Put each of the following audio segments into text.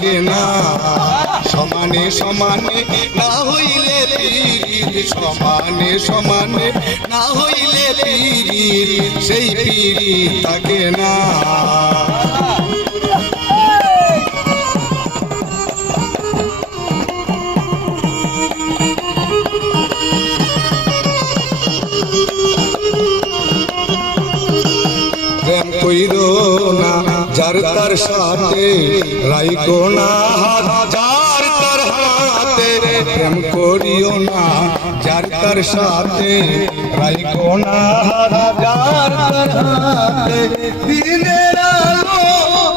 থাকে না। সমানে সমানে না হইলে পীর, সমানে সমানে না হইলে পীর, সেই পীর থাকে না। প্রেম কইরো না যার তার সাথে, রাইখো না হাত যার তার হাতে। প্রেম করিও না যার তার সাথে, রাইখো না হাত যার তার হাতে। দিনের আলো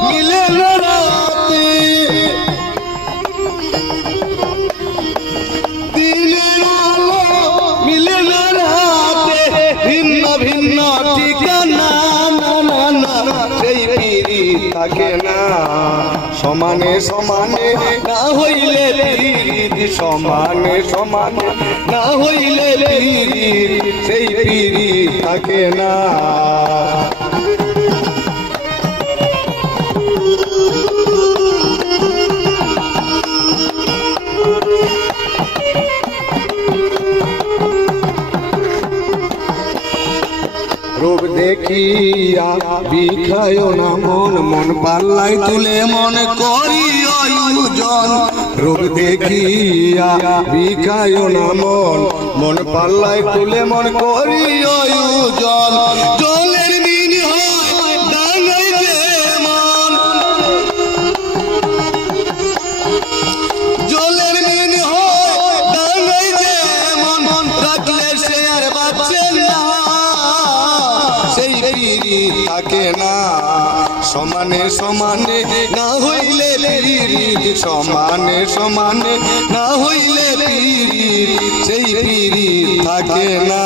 মিলে না রাতে, দিনের আলো মিলে না রাতে। ভিন্ন ভিন্ন ঠিকানা, সেই পীর থাকে না। সমানে সমানে না হইলে পীর, সমানে সমানে না হইলে পীর, সেই পীর থাকে না। রূপ দেখিয়া বিখায় না মন, মন পাল্লাই তুলে মন করি আয়োজন। রূপ দেখিয়া বিখায় না মন, মন পাল্লাই তুলে মন করি আয়োজন। জলের দিন হয় ডাঙাই যে মন, জলের দিন হয় ডাঙাই যে মন, ডাকলে সে আর বাঁচে না, সেই পীর থাকে না। সমানে সমানে না হইলে পীর, সমানে সমানে না হইলে পীর, সেই পীর থাকে না।